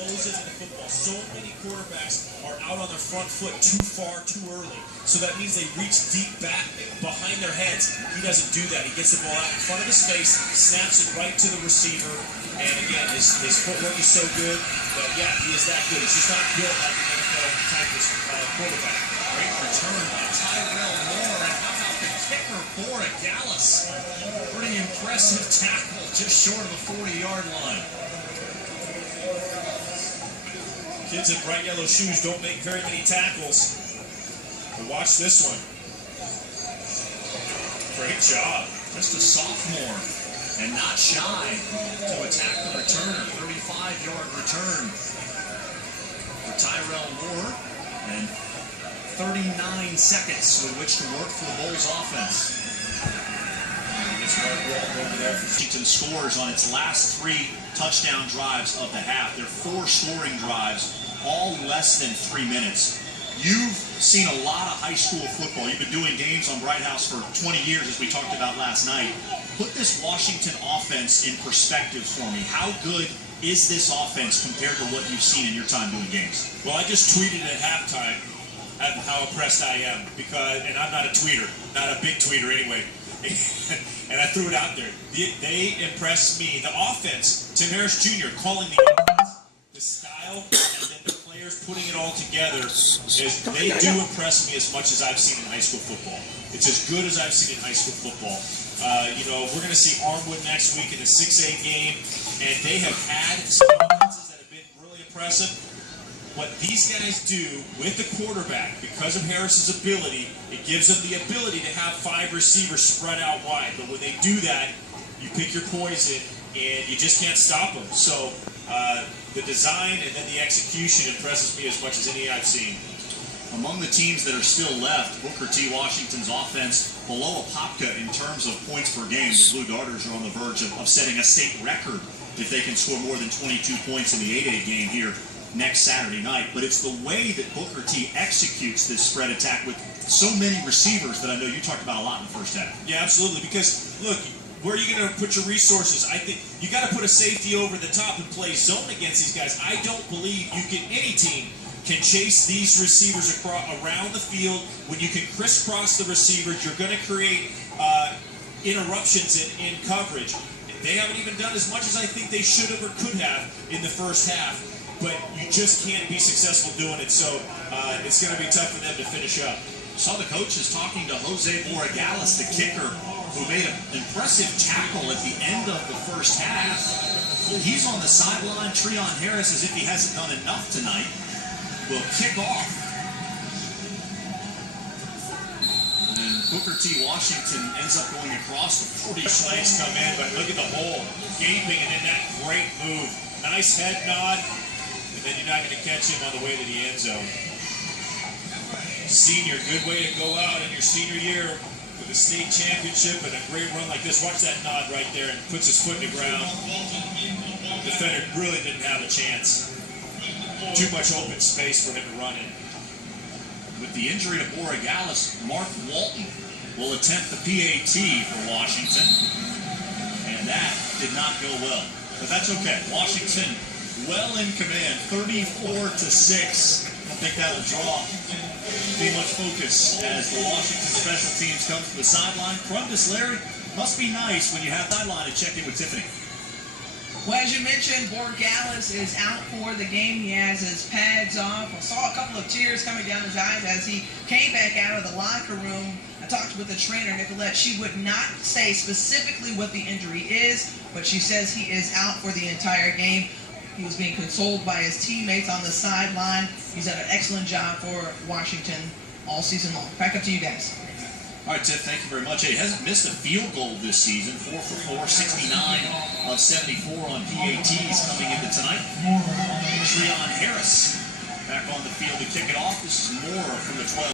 Into the football. So many quarterbacks are out on their front foot too far, too early. So that means they reach deep back behind their heads. He doesn't do that. He gets the ball out in front of his face, snaps it right to the receiver. And again, his footwork is so good. But yeah, he is that good. He's just not built like an NFL type of quarterback. Great return by Tyrell Moore. And how about the kicker, Bora Gallus? Pretty impressive tackle just short of the 40-yard line. Kids in bright yellow shoes don't make very many tackles. But watch this one. Great job. Just a sophomore and not shy to attack the returner. 35-yard return for Tyrell Moore. And 39 seconds with which to work for the Bulls offense. Washington scores on its last 3 touchdown drives of the half. They're 4 scoring drives, all less than 3 minutes. You've seen a lot of high school football. You've been doing games on Bright House for 20 years, as we talked about last night. Put this Washington offense in perspective for me. How good is this offense compared to what you've seen in your time doing games? Well, I just tweeted at halftime how impressed I am, and I'm not a tweeter, not a big tweeter anyway. And I threw it out there. They impressed me. The offense, Tim Harris Jr. calling the offense, the style, and then the players putting it all together, they do impress me as much as I've seen in high school football. It's as good as I've seen in high school football. We're going to see Armwood next week in the 6A game, and they have had some offenses that have been really impressive. What these guys do with the quarterback, because of Harris's ability, it gives them the ability to have 5 receivers spread out wide. But when they do that, you pick your poison, and you just can't stop them. So the design and then the execution impresses me as much as any I've seen. Among the teams that are still left, Booker T. Washington's offense below Apopka in terms of points per game. The Blue Darters are on the verge of setting a state record if they can score more than 22 points in the 8A game here next Saturday night. But it's the way that Booker T executes this spread attack with so many receivers that I know you talked about a lot in the first half. Yeah, absolutely. Because, look, where are you going to put your resources? I think you got to put a safety over the top and play zone against these guys. I don't believe any team can chase these receivers around the field. When you can crisscross the receivers, you're going to create interruptions in coverage. They haven't even done as much as I think they should have or could have in the first half. But you just can't be successful doing it, so it's going to be tough for them to finish up. Saw the coaches talking to Jose Borregales, the kicker, who made an impressive tackle at the end of the first half. He's on the sideline. Treon Harris, as if he hasn't done enough tonight, will kick off. And Booker T. Washington ends up going across. The 40 Slanks come in, but look at the hole. Gaping, and then that great move. Nice head nod. And then you're not going to catch him on the way to the end zone. Senior, good way to go out in your senior year with a state championship and a great run like this. Watch that nod right there, and puts his foot in the ground. The defender really didn't have a chance. Too much open space for him to run in. With the injury to Borregales, Mark Walton will attempt the PAT for Washington. And that did not go well. But that's okay. Washington well in command, 34-6. I don't think that will draw too much focus as the Washington special teams come to the sideline. Crumdus Larry, must be nice when you have sideline to check in with Tiffany. Well, as you mentioned, Borregales is out for the game. He has his pads off. I saw a couple of tears coming down his eyes as he came back out of the locker room. I talked with the trainer, Nicolette. She would not say specifically what the injury is, but she says he is out for the entire game. He was being consoled by his teammates on the sideline. He's done an excellent job for Washington all season long. Back up to you guys. All right, Tiff, thank you very much. Hey, he hasn't missed a field goal this season. 4 for 4, 69 of 74 on PATs coming into tonight. Treon Harris back on the field to kick it off. This is Moore from the 12.